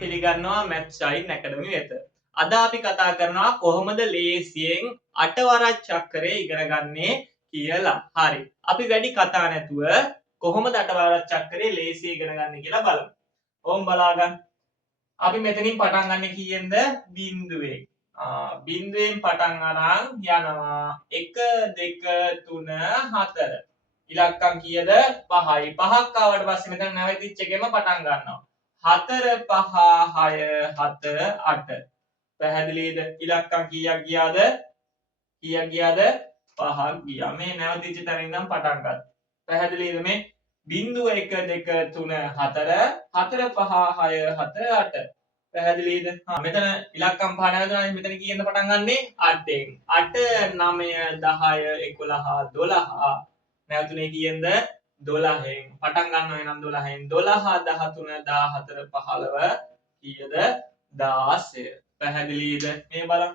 පිළිගන්නවා Maths Shine Academy වෙත. අද අපි කතා කරනවා කොහොමද ලේසියෙන් අටවරක් චක්‍රය ඉගෙන ගන්නේ කියලා. හරි. අපි වැඩි කතා නැතුව කොහොමද අටවරක් චක්‍රය ලේසියෙන් ඉගෙන ගන්නේ කියලා බලමු. ඕම් බලාගන්න. අපි මෙතනින් පටන් ගන්න කීයෙන්ද? බිංදුවෙන්. බිංදුවෙන් පටන් අරන් යනවා 1 2 3 4. ඉලක්කම් කීයද? 5යි. 5ක් ආවට පස්සේ මෙතන නැවතිච්ච එකෙම පටන් ගන්නවා. 4 5 6 7 8. පැහැදිලිද? ඉලක්කම් කීයක් ගියාද? 5ක් ගියා. මේ නැවතිච්ච තැන ඉඳන් පටන් ගත්තා. පැහැදිලිද? මේ බිංදුව 1 2 3 4 4 5 6 7 8. පැහැදිලිද? මෙතන ඉලක්කම් 5 නැවතුණා. මෙතන කීයෙන්ද පටන් ගන්නෙ? 8ෙන්. 8 9 10 11 12. නැවතුනේ කීයෙන්ද? 12ෙන්. පටන් ගන්නවා එනම් 12ෙන්. 12 13 14 15 කීයද? 16. පැහැදිලිද? මේ බලන්න.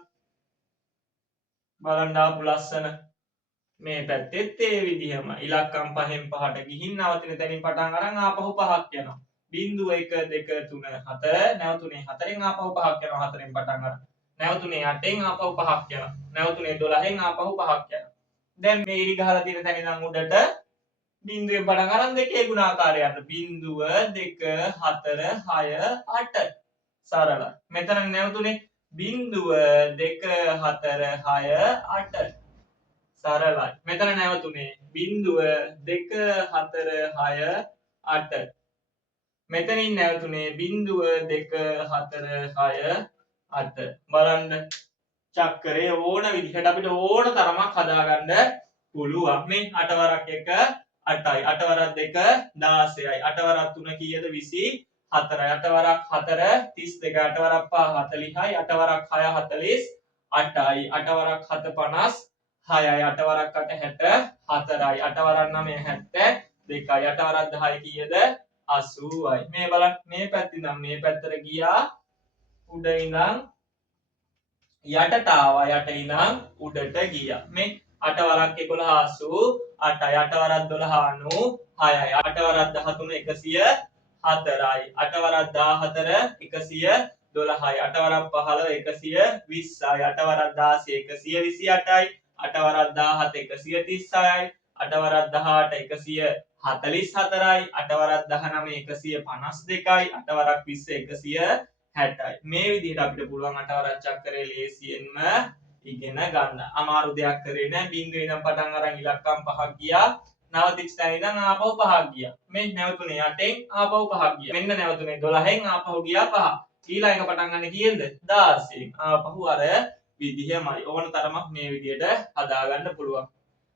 බලන්න ආපු ලස්සන. මේ පැත්තෙත් ඒ විදිහම ඉලක්කම් 5න් 5ට ගිහින් නවතින තැනින් පටන් අරන් ආපහු 5ක් යනවා. බිංදුව 1 2 3 4 නැවතුනේ 4ෙන් ආපහු 5ක් යනවා. 4ෙන් පටන් අරන්. නැවතුනේ 8ෙන් ආපහු 5ක් යනවා. නැවතුනේ 12ෙන් ආපහු 5ක් යනවා. දැන් මේ ඉරි ගහලා තියෙන තැන ඉඳන් උඩට බිංදුවෙන් පටන් අරන් දෙකේ ගුණාකාරය යන්න. බිංදුව 2 4 6 8. සරලයි. මෙතන නැවතුනේ බිංදුව 2 4 6 8. සරලයි. මෙතන නැවතුනේ බිංදුව 2 4 6 8. මෙතනින් නැවතුනේ බිංදුව 2 4 6 8. බලන්න චක්‍රය ඕන විදිහට අපිට ඕන තරමක් හදාගන්න පුළුවන්. මේ 8 වරක් 1 8යි. 8 වරක් 2 16යි. 8 වරක් 3 කීයද? 24යි. 8 වරක් 4 32යි. 8 වරක් 5 40යි. 8 වරක් 6 48යි. 8 වරක් 7 56යි. 8 වරක් 8 64යි. 8 වරක් 9 72යි. 8 වරක් 10 කීයද? 80යි. මේ බලන්න මේ පැත්ත ඉඳන් මේ පැත්තට ගියා. උඩ ඉඳන් යටට ආවා. යට ඉඳන් උඩට ගියා. මේ 8 වරක් 11 88යි. 8 වරක් 12 96යි. 8 වරක් 13 104යි. 8 වරක් 14 112යි. 8 වරක් 15 120යි. 8 වරක් 16 128යි. 8 වරක් 17 136යි. 8 වරක් 18 144යි. 8 වරක් 19 152යි. 8 වරක් 20 160යි. මේ විදිහට අපිට පුළුවන් 8 වරක් චක්‍රය ලේසියෙන්ම ඉගෙන ගන්න. අමාරු දෙයක් කරේ නෑ. බිංදුවේ ඉඳන් පටන් අරන් ඉලක්කම් 5ක් ගියා. නවතිච්ච තැන ඉඳන් ආපහු 5ක් ගියා. මේ නැවතුනේ 8ෙන් ආපහු 5ක් ගියා. මෙන්න නැවතුනේ 12ෙන් ආපහු ගියා 5. ඊළඟ එක පටන් ගන්න කීයෙන්ද? 16ෙන්. ආපහු අර විදිහමයි. ඕන තරමක් මේ විදිහට හදාගන්න පුළුවන්.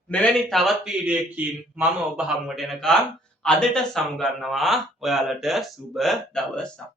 මෙවැනි තවත් වීඩියෝ එකකින් මම ඔබ හමුවට එනකම් අදට සමුගන්නවා. ඔයාලට සුබ දවසක්.